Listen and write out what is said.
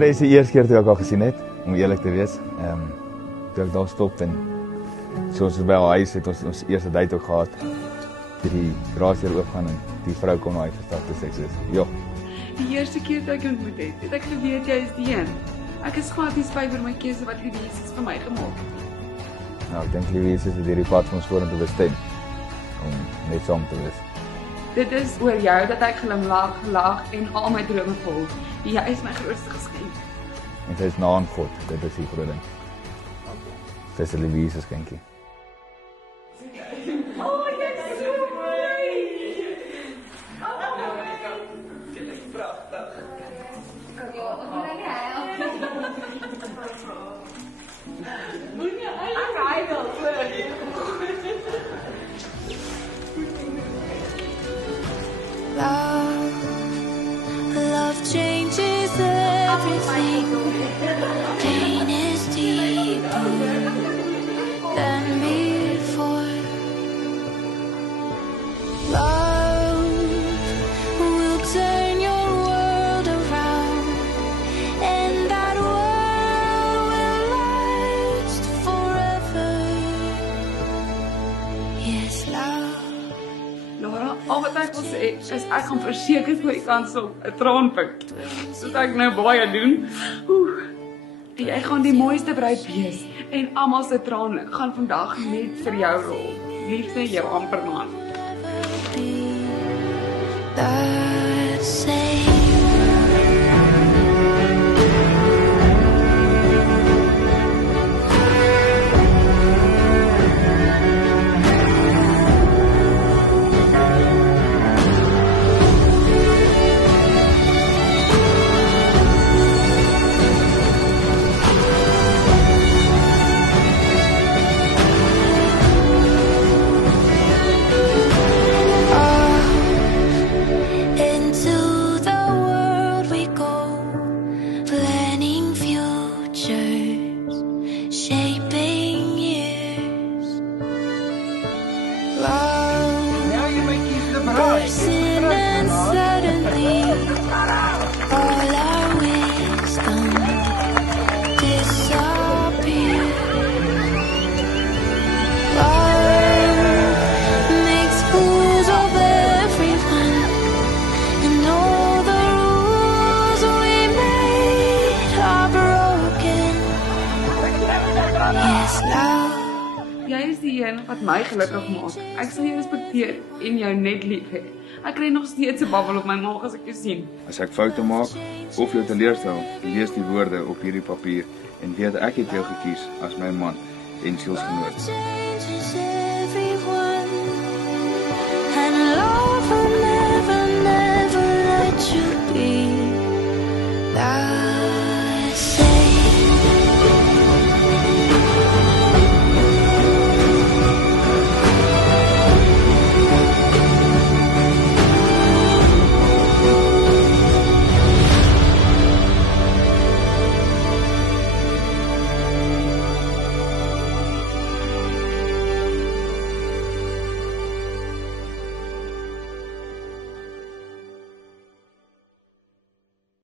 Tracy die eerste keer toe ek haar gesien het, om eerlik te wees. Toe ek daar stop en soos by haar huis het ons eerste date ook gehad. Die garagedeur oopgaan en die vrou kom na my verstap te sê, "Jo." Die eerste keer toe ek jou ontmoet het ek geweet jy is die een. Ek is glad nie spyt oor my keuse wat Louise vir my gemaak het. Nou, ek dink Louise is hierdie pad vir ons vorentoe bestem, om net saam te wees. Dit is oor jou dat ek gelag en al my drome volg. Jy is my grootste geskenk. En sy is na aan God, dit is die groot ding. Sy is 'n Louise skenkie. Love changes everything. Pain is deeper than before. Love will turn your world around, and that world will last forever. Yes, love. Laura, al wat ek wil sê is ek gaan verseker vir die kans op 'n traanpik. Soos ek nou baie doen. Jy gaan die mooiste bruid wees en almal se trane gaan vandag net vir jou rol. Liefde, jou amper man. That same. Jy is die een wat my gelukkig maak. Ek sal jou respekteer en jou net lief hê. Ek kry nog steeds 'n babbel op my maag as ek jou sien. As ek foute maak of jou teleurstel, lees die woorde op hierdie papier en weet ek het jou gekies as my man en sielsgenoot. Changes everyone, and love will never let you be.